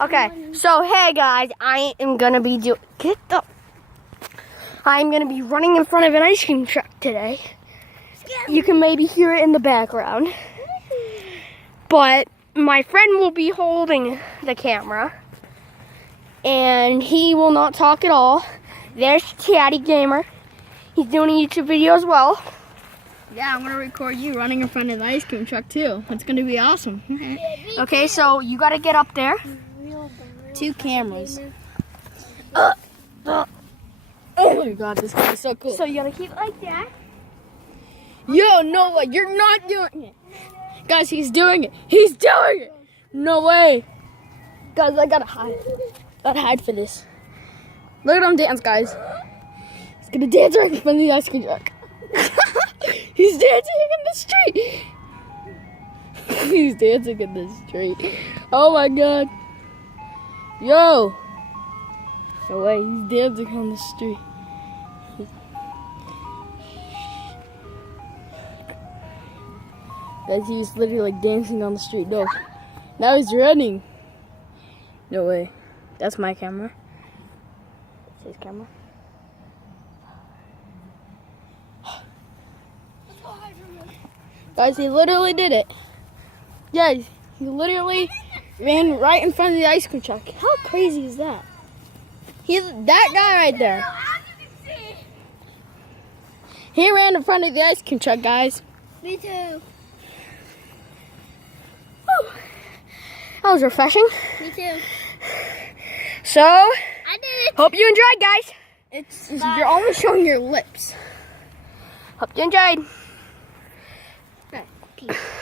Okay, so hey guys, I'm gonna be running in front of an ice cream truck today. You can maybe hear it in the background. But my friend will be holding the camera. And he will not talk at all. There's Chatty Gamer. He's doing a YouTube video as well. Yeah, I'm gonna record you running in front of the ice cream truck too. It's gonna be awesome. Okay, so you gotta get up there. 2 cameras. Oh my god, this guy is so cool. So you gotta keep it like that. Yo, no way, you're not doing it. Guys, he's doing it. He's doing it. No way. Guys, I gotta hide. Gotta hide for this. Look at him dance, guys. He's gonna dance right in front of the ice cream truck. He's dancing in the street. He's dancing in the street. Oh my god. Yo. No way, he's dancing on the street. Guys, he's literally like dancing on the street. No. Now he's running. No way. That's my camera. That's his camera. Guys, he literally did it. Guys, he literally ran right in front of the ice cream truck. How crazy is that? He's that guy right there. He ran in front of the ice cream truck, guys. Me too. Whew. That was refreshing. Me too. So, I did it. hope you enjoyed, guys. You're always showing your lips. Hope you enjoyed.